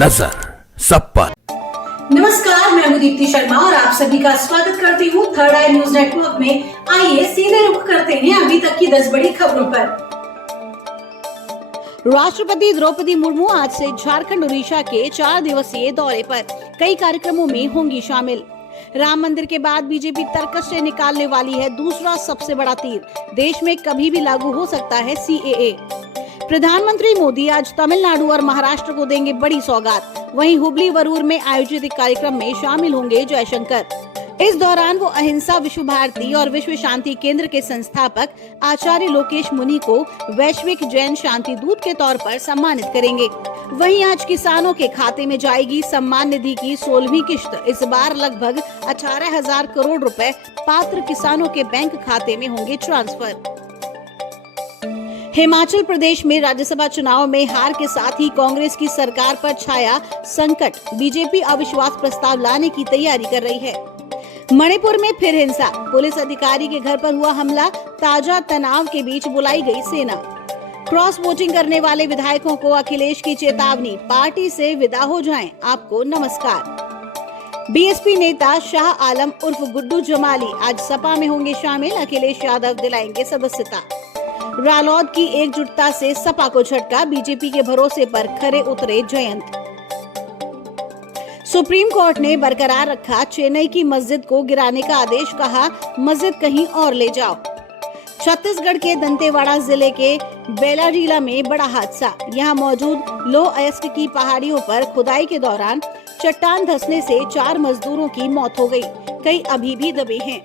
नजर सब पर। नमस्कार, मैं हूं दीप्ति शर्मा और आप सभी का स्वागत करती हूं थर्ड आई न्यूज नेटवर्क में। आइए सीधे रुख करते हैं अभी तक की 10 बड़ी खबरों पर। राष्ट्रपति द्रौपदी मुर्मू आज से झारखंड उड़ीसा के 4 दिवसीय दौरे पर कई कार्यक्रमों में होंगी शामिल। राम मंदिर के बाद बीजेपी तर्कश से निकालने वाली है दूसरा सबसे बड़ा तीर, देश में कभी भी लागू हो सकता है सीएए। प्रधानमंत्री मोदी आज तमिलनाडु और महाराष्ट्र को देंगे बड़ी सौगात। वहीं हुबली वरूर में आयोजित एक कार्यक्रम में शामिल होंगे जयशंकर। इस दौरान वो अहिंसा विश्व भारती और विश्व शांति केंद्र के संस्थापक आचार्य लोकेश मुनि को वैश्विक जैन शांति दूत के तौर पर सम्मानित करेंगे। वहीं आज किसानों के खाते में जाएगी सम्मान निधि की 16वीं किश्त। इस बार लगभग 18,000 करोड़ रुपए पात्र किसानों के बैंक खाते में होंगे ट्रांसफर। हिमाचल प्रदेश में राज्यसभा चुनाव में हार के साथ ही कांग्रेस की सरकार पर छाया संकट। बीजेपी अविश्वास प्रस्ताव लाने की तैयारी कर रही है। मणिपुर में फिर हिंसा, पुलिस अधिकारी के घर पर हुआ हमला। ताजा तनाव के बीच बुलाई गई सेना। क्रॉस वोटिंग करने वाले विधायकों को अखिलेश की चेतावनी, पार्टी से विदा हो जाएं, आपको नमस्कार। बीएसपी नेता शाह आलम उर्फ गुड्डू जमाली आज सपा में होंगे शामिल। अखिलेश यादव दिलाएंगे सदस्यता। रालोद की एकजुटता से सपा को झटका, बीजेपी के भरोसे पर खरे उतरे जयंत। सुप्रीम कोर्ट ने बरकरार रखा चेन्नई की मस्जिद को गिराने का आदेश, कहा मस्जिद कहीं और ले जाओ। छत्तीसगढ़ के दंतेवाड़ा जिले के बेलाडीला में बड़ा हादसा। यहां मौजूद लो अयस्क की पहाड़ियों पर खुदाई के दौरान चट्टान धंसने से 4 मजदूरों की मौत हो गई, कई अभी भी दबे हैं।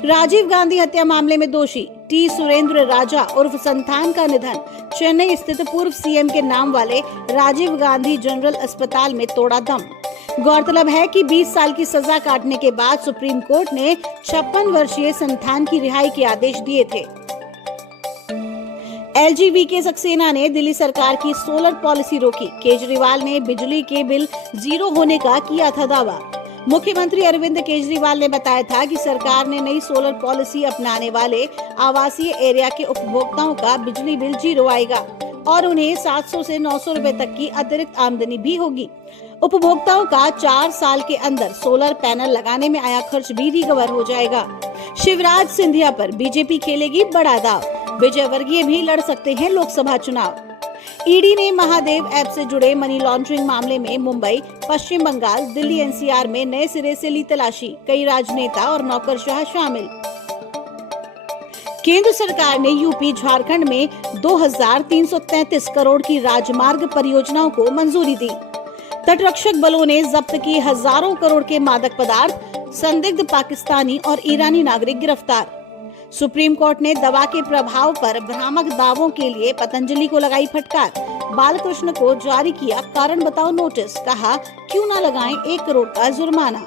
राजीव गांधी हत्या मामले में दोषी टी सुरेंद्र राजा उर्फ संतान का निधन। चेन्नई स्थित पूर्व सीएम के नाम वाले राजीव गांधी जनरल अस्पताल में तोड़ा दम। गौरतलब है कि 20 साल की सजा काटने के बाद सुप्रीम कोर्ट ने 56 वर्षीय संतान की रिहाई के आदेश दिए थे। एलजीवी सक्सेना ने दिल्ली सरकार की सोलर पॉलिसी रोकी। केजरीवाल ने बिजली के बिल 0 होने का किया था दावा। मुख्यमंत्री अरविंद केजरीवाल ने बताया था कि सरकार ने नई सोलर पॉलिसी अपनाने वाले आवासीय एरिया के उपभोक्ताओं का बिजली बिल 0 आएगा और उन्हें 700 से 900 रुपए तक की अतिरिक्त आमदनी भी होगी। उपभोक्ताओं का 4 साल के अंदर सोलर पैनल लगाने में आया खर्च भी रिकवर हो जाएगा। शिवराज सिंधिया पर बीजेपी खेलेगी बड़ा दाव। विजय वर्गीय भी लड़ सकते हैं लोकसभा चुनाव। ईडी ने महादेव ऐप से जुड़े मनी लॉन्ड्रिंग मामले में मुंबई, पश्चिम बंगाल, दिल्ली एनसीआर में नए सिरे से ली तलाशी। कई राजनेता और नौकरशाह शामिल। केंद्र सरकार ने यूपी झारखंड में 2,333 करोड़ की राजमार्ग परियोजनाओं को मंजूरी दी। तटरक्षक बलों ने जब्त की हजारों करोड़ के मादक पदार्थ। संदिग्ध पाकिस्तानी और ईरानी नागरिक गिरफ्तार। सुप्रीम कोर्ट ने दवा के प्रभाव पर भ्रामक दावों के लिए पतंजलि को लगाई फटकार। बालकृष्ण को जारी किया कारण बताओ नोटिस, कहा क्यों न लगाएं 1 करोड़ का जुर्माना।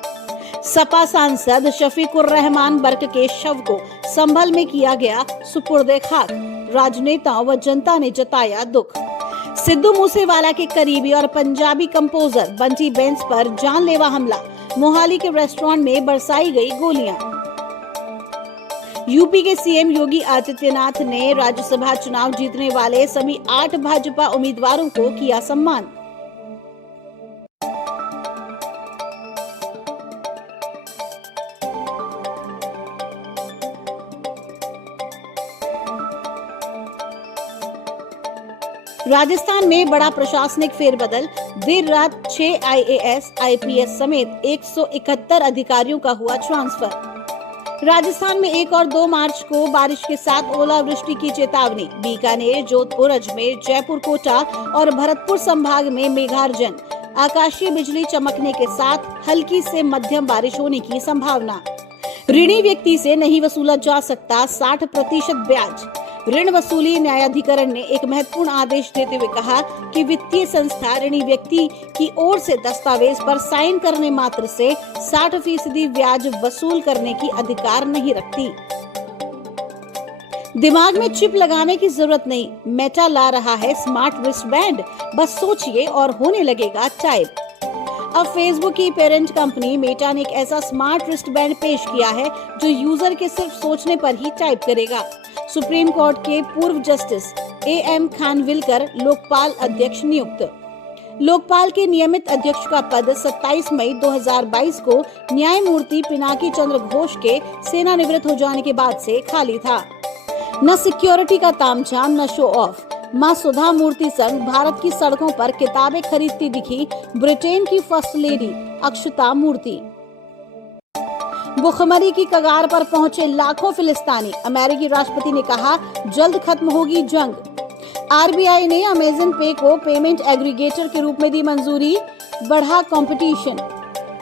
सपा सांसद शफीकुर रहमान बर्क के शव को संभल में किया गया सुपुर्दे खाक। राजनेताओं व जनता ने जताया दुख। सिद्धू मूसेवाला के करीबी और पंजाबी कंपोजर बंटी बेंस पर जानलेवा हमला। मोहाली के रेस्टोरेंट में बरसाई गई गोलियां। यूपी के सीएम योगी आदित्यनाथ ने राज्यसभा चुनाव जीतने वाले सभी 8 भाजपा उम्मीदवारों को किया सम्मान। राजस्थान में बड़ा प्रशासनिक फेरबदल। देर रात 6 आईएएस, आईपीएस समेत 171 अधिकारियों का हुआ ट्रांसफर। राजस्थान में 1 और 2 मार्च को बारिश के साथ ओलावृष्टि की चेतावनी। बीकानेर, जोधपुर, अजमेर, जयपुर, कोटा और भरतपुर संभाग में मेघार्जन। आकाशीय बिजली चमकने के साथ हल्की से मध्यम बारिश होने की संभावना। ऋणी व्यक्ति से नहीं वसूला जा सकता 60% ब्याज। ऋण वसूली न्यायाधिकरण ने एक महत्वपूर्ण आदेश देते हुए कहा कि वित्तीय संस्था ऋणी व्यक्ति की ओर से दस्तावेज पर साइन करने मात्र से 60% ब्याज वसूल करने की अधिकार नहीं रखती। दिमाग में चिप लगाने की जरूरत नहीं, मेटा ला रहा है स्मार्ट रिस्ट बैंड। बस सोचिए और होने लगेगा टाइप। अब फेसबुक की पेरेंट कंपनी मेटा ने एक ऐसा स्मार्ट रिस्ट बैंड पेश किया है जो यूजर के सिर्फ सोचने पर ही टाइप करेगा। सुप्रीम कोर्ट के पूर्व जस्टिस एएम खानविलकर लोकपाल अध्यक्ष नियुक्त। लोकपाल के नियमित अध्यक्ष का पद 27 मई 2022 को न्यायमूर्ति पिनाकी चंद्र घोष के सेवानिवृत्त हो जाने के बाद से खाली था। न सिक्योरिटी का तामझाम न शो ऑफ। मां सुधा मूर्ति संग भारत की सड़कों पर किताबें खरीदती दिखी ब्रिटेन की फर्स्ट लेडी अक्षता मूर्ति। भुखमरी की कगार पर पहुंचे लाखों फिलिस्तीनी। अमेरिकी राष्ट्रपति ने कहा जल्द खत्म होगी जंग। आरबीआई ने अमेज़न पे को पेमेंट एग्रीगेटर के रूप में दी मंजूरी, बढ़ा कंपटीशन।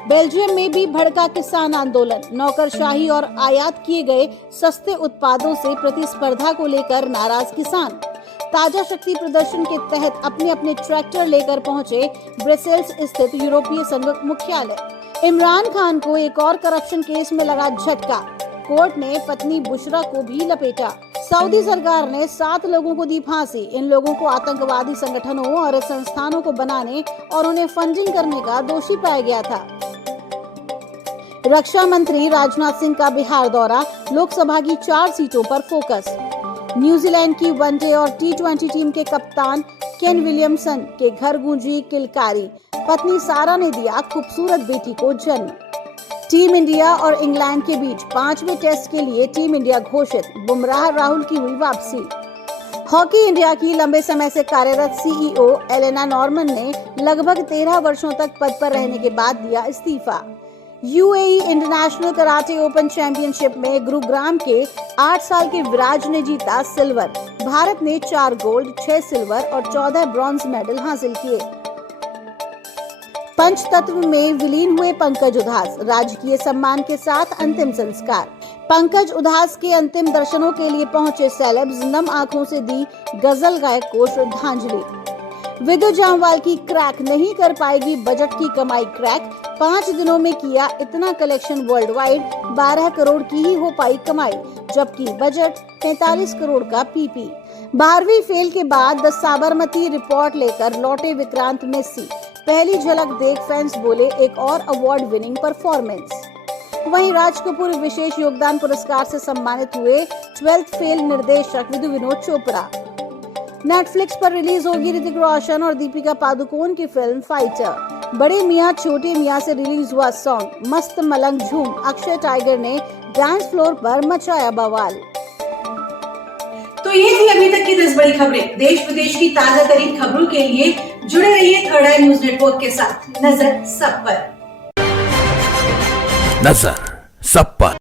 बेल्जियम में भी भड़का किसान आंदोलन। नौकरशाही और आयात किए गए सस्ते उत्पादों से प्रतिस्पर्धा को लेकर नाराज किसान। ताजा शक्ति प्रदर्शन के तहत अपने अपने ट्रैक्टर लेकर पहुंचे ब्रसेल्स स्थित यूरोपीय संघ मुख्यालय। इमरान खान को एक और करप्शन केस में लगा झटका। कोर्ट ने पत्नी बुशरा को भी लपेटा। सऊदी सरकार ने 7 लोगों को दी फांसी। इन लोगों को आतंकवादी संगठनों और संस्थानों को बनाने और उन्हें फंडिंग करने का दोषी पाया गया था। रक्षा मंत्री राजनाथ सिंह का बिहार दौरा। लोकसभा की 4 सीटों पर फोकस। न्यूजीलैंड की वनडे और T20 टीम के कप्तान केन विलियमसन के घर गूंजी किलकारी। पत्नी सारा ने दिया खूबसूरत बेटी को जन्म। टीम इंडिया और इंग्लैंड के बीच 5वें टेस्ट के लिए टीम इंडिया घोषित। बुमराह राहुल की हुई वापसी। हॉकी इंडिया की लंबे समय से कार्यरत सीईओ एलेना नॉर्मन ने लगभग 13 वर्षों तक पद पर रहने के बाद दिया इस्तीफा। UAE international karate open championship में गुरुग्राम के 8 साल के विराज ने जीता सिल्वर। भारत ने 4 गोल्ड, 6 सिल्वर और 14 ब्रॉन्ज मेडल हासिल किए। पंचतत्व में विलीन हुए पंकज उधास। राजकीय सम्मान के साथ अंतिम संस्कार। पंकज उधास के अंतिम दर्शनों के लिए पहुंचे सेलेब्स। नम आंखों से दी गजल गायक को श्रद्धांजलि। विद्युत जामवाल की क्रैक नहीं कर पाएगी बजट की कमाई क्रैक। 5 दिनों में किया इतना कलेक्शन वर्ल्ड वाइड। 12 करोड़ की ही हो पाई कमाई, जबकि बजट 43 करोड़ का पीपी। 12वीं फेल के बाद द साबरमती रिपोर्ट लेकर लौटे विक्रांत मेसी। पहली झलक देख फैंस बोले एक और अवार्ड विनिंग परफॉर्मेंस। वहीं राज कपूर विशेष योगदान पुरस्कार से सम्मानित हुए। 12th फेल निर्देशक विधु विनोद चोपड़ा। नेटफ्लिक्स पर रिलीज होगी ऋतिक रोशन और दीपिका पादुकोण की फिल्म फाइटर। बड़े मियां छोटे मियां से रिलीज हुआ सॉन्ग मस्त मलंग झूम। अक्षय टाइगर ने डांस फ्लोर पर मचाया बवाल। तो ये थी अभी तक की 10 बड़ी खबरें। देश विदेश की ताजा तरीन खबरों के लिए जुड़े रहिए थर्ड आई न्यूज नेटवर्क के साथ। नजर सब पर।